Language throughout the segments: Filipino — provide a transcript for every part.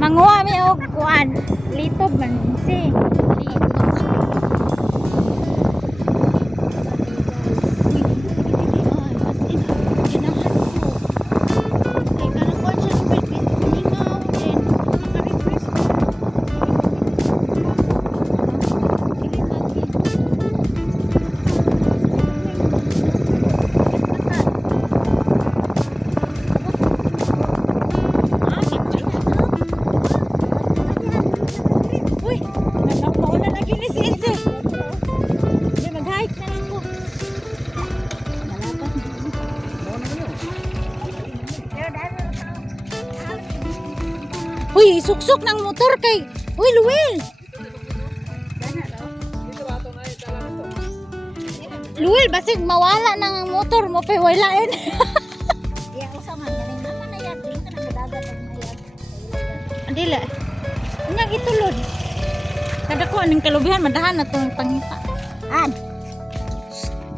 Manguha mi og kuan. Litob man si. Uy, suksok ng motor kay. Uy, Luwil. Luwil, basig mawala ng motor mo pa walain. Iya, usah man galing naman na yan. Din ka nakadagat ang mayat. Dila. Nya gitulod. Kada ko aning kalubihan madahan na tong pangita. An.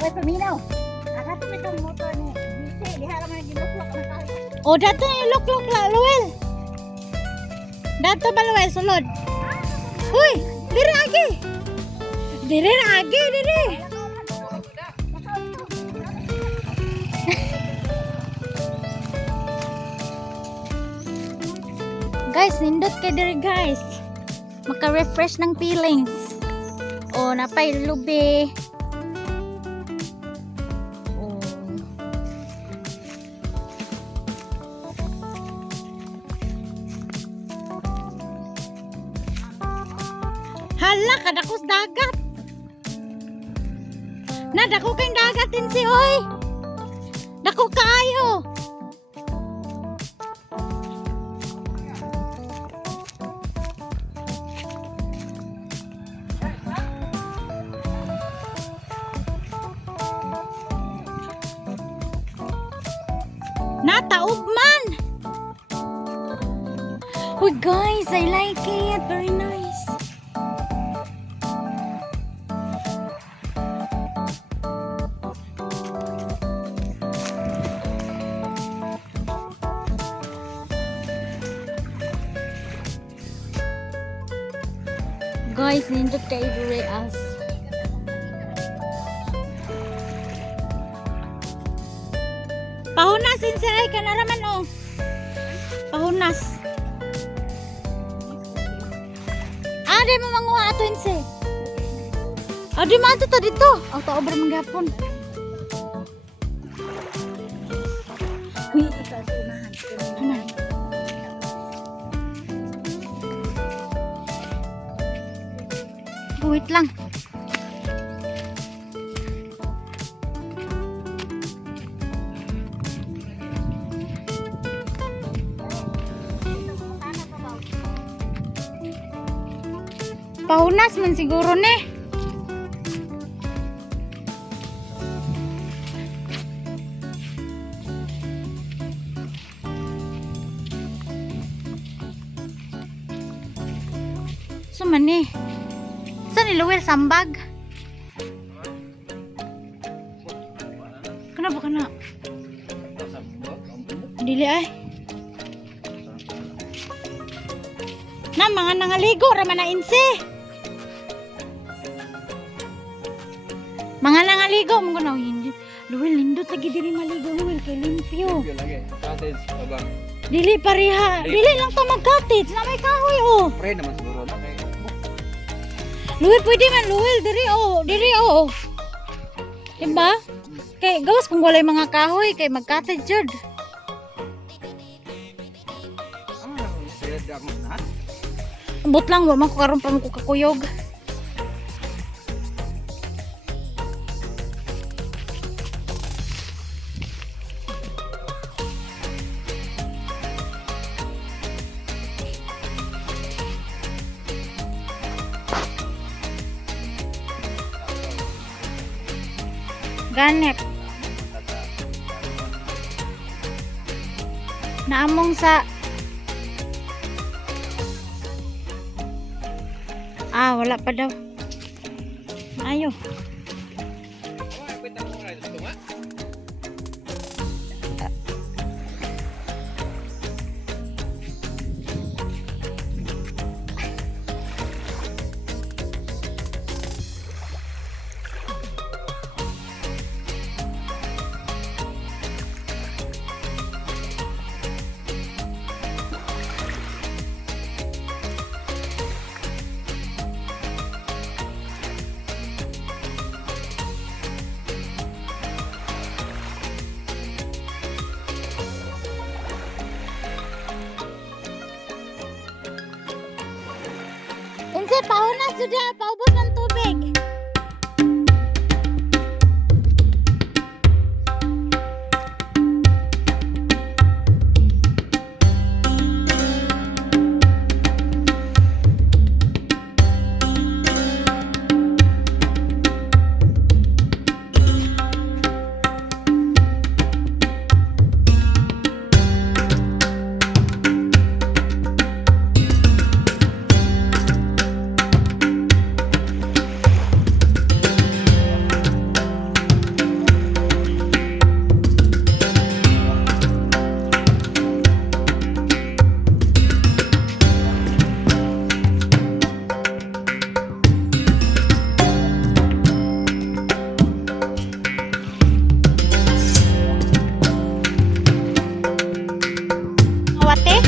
Oy, paminaw. Akato mo itong motor ni. Bisi, diha naman ginuklok na kayo. O dato ni loklok la, Luwil. Dato ba Luwil sulod? Uy, diri agi. Diri agi, diri. Guys, nindot kay diri guys. Maka-refresh ng feelings. O napay lubi. O hala, kadakos dagat. Na dako kay dagat din si oy. Dako kaayo. Nataob man. Oh guys, I like it. Very nice. Guys, nindot kay diri as. Pahunas insay ka na naman oh. Pahunas. Ade mo manguha ato insay. Ade mo ato ta dito. Aw ta obra manggapon. Uy, Ito sa unahan. anan. Wait lang. Paunas man siguro ne. So man ni. Saan ni Luwil sambag? Kana ba kana? Dili ay. Na mga nangaligo raman na inse. Mga nangaligo mo kuno hindi. Luwil lindot lagi diri maligo Luwil kay limpyo. Lagi, cottage pa ba? Dili pareha. Dili lang ta mag-cottage na may kahoy oh. Pre naman siguro na kay Luwil pwede man Luwil diri oh, diri oh. Diba? Kay gawas kung walay mga kahoy kay mag-cottage jud. sila mo na. Ambot lang wa man ko karon pa mo ko kakuyog. Ganep. Naamong sa wala pa daw. Ayo. Vincent, pauna sudah, paubos ng tubig. Wate?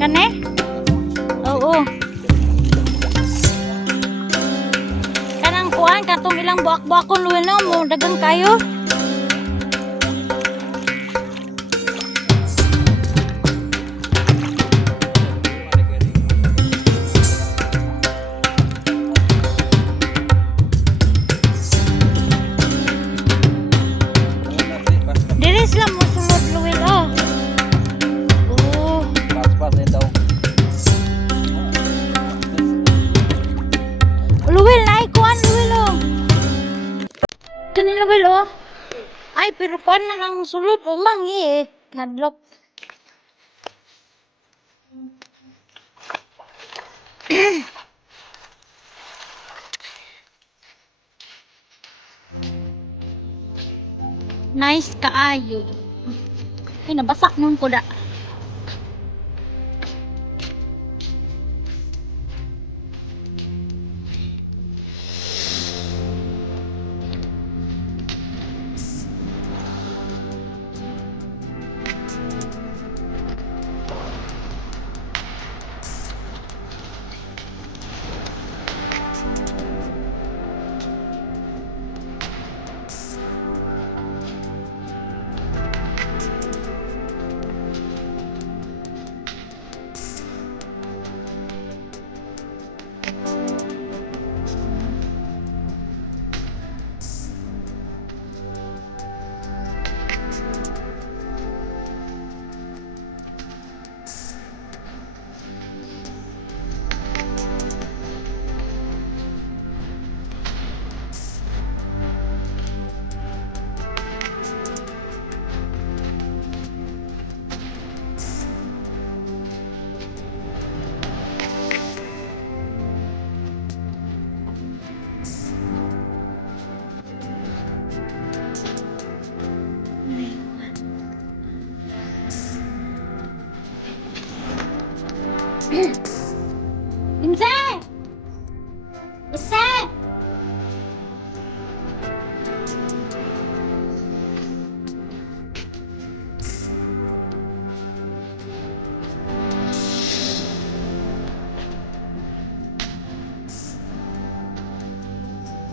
Kane? Oo. Kanang kuan, katong ilang buak-buakon luwin no, mo dagang kayo. Diri sila mo sulod luwin oh. Oo. Pas-pas na daw. Luwil na kuan luwil oh. Kani luwil oh. Ay pero kuan na lang sulod umang eh. Nadlok. Nice kaayo. Ay nabasak nung kuda. Insan! Insan!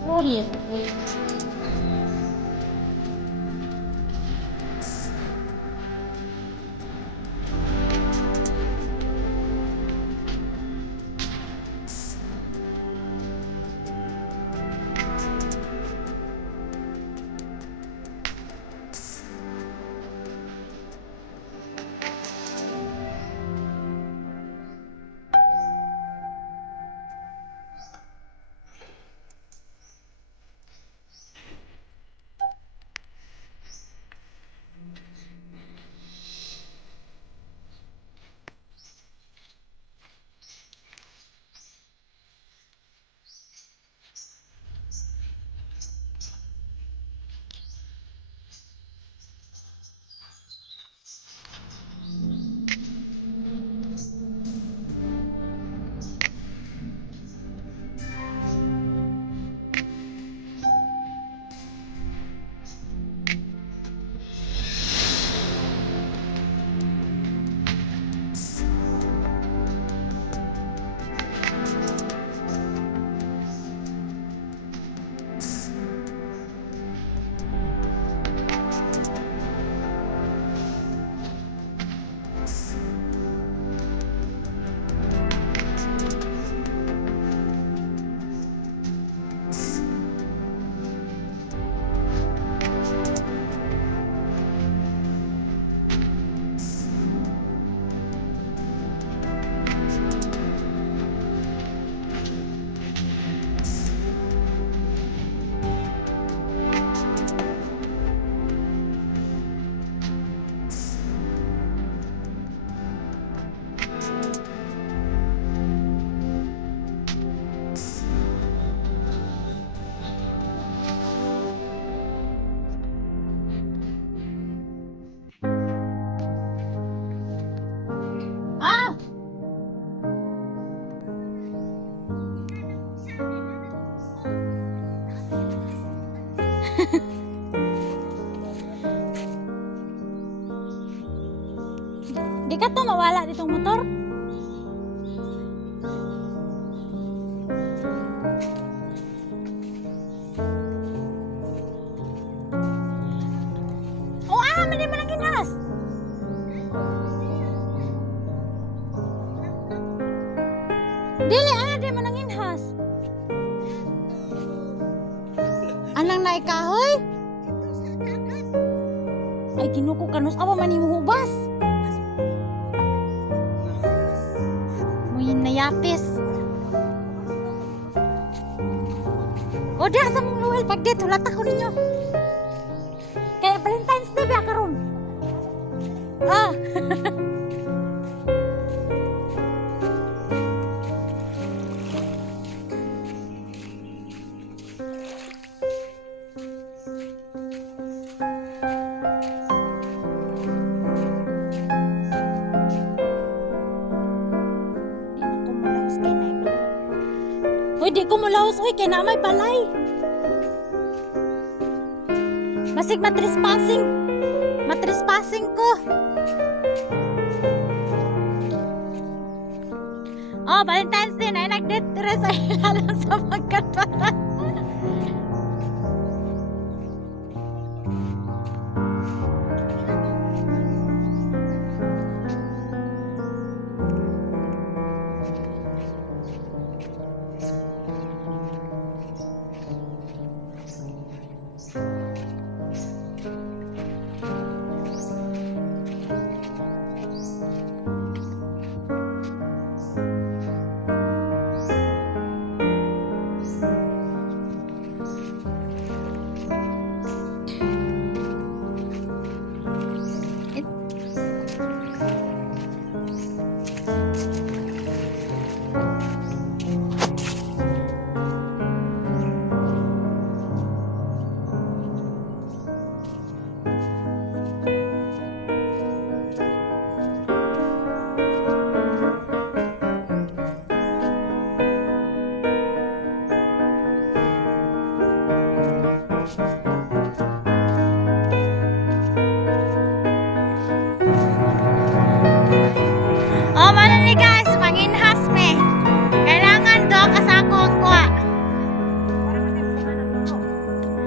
Sorry. Di ka to mawala ditong motor? Oh, mali mo lang ginas. Dili, di mo nang inhas. Anang naikahoy? Ay, kinuko kanus. Awa man yung hubas. Muyin na yapis. O, di asa mong luwel. Pag dito, lata ko ninyo. Kaya Valentine's Day ba karon? Ah. Uy, di ko mulaos. Uy, kaya na may balay. Masig matrespassing. Matrespassing ko. Oh, Valentine's Day na nagdetire sa ilalim sa pagkatwatan. Oh, mana ni guys, manginhas me. Kailangan do kasako ang kuha.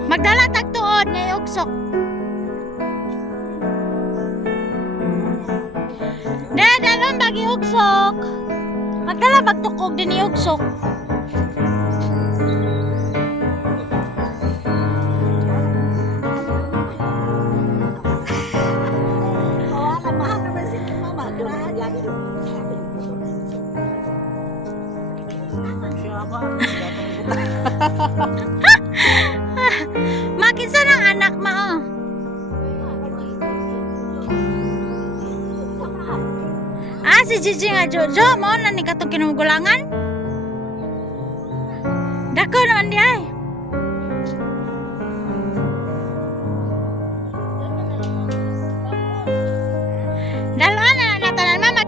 Magdala tagtuod ngay ugsok. Dalon bagi ugsok. Magdala bagtukog din ni ugsok. Makin sa ng anak mo. Si Gigi nga Jojo mo na ni katong kinumugulangan. Dako naman di ay. Dalawa na natanan mama.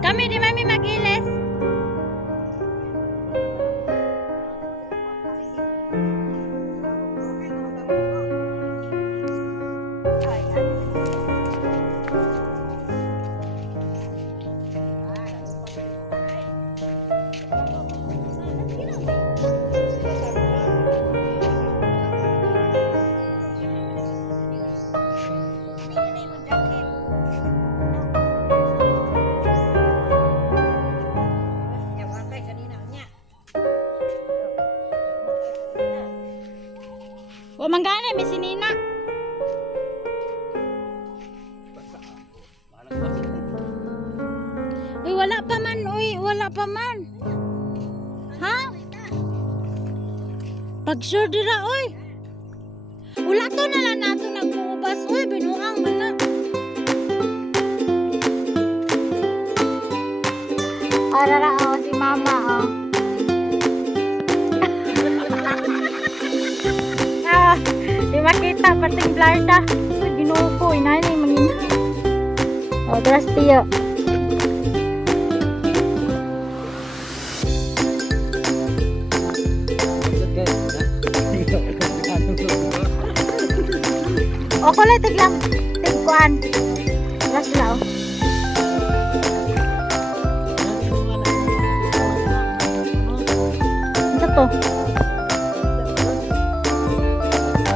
Kami di mami magilis. O manggana may sinina. Uy, wala pa man. Uy, wala pa man. Ha? Pag sure dira, uy. Wala to na lang nato nagbuubas. Uy, binuang man na. Arara, si mama, Di makita pating blarda. Uy, ginoo ko. Inanay mangina. O, dress tiyo. O, kulay tiglang. Tigkuan. Gas na, o. Ito to.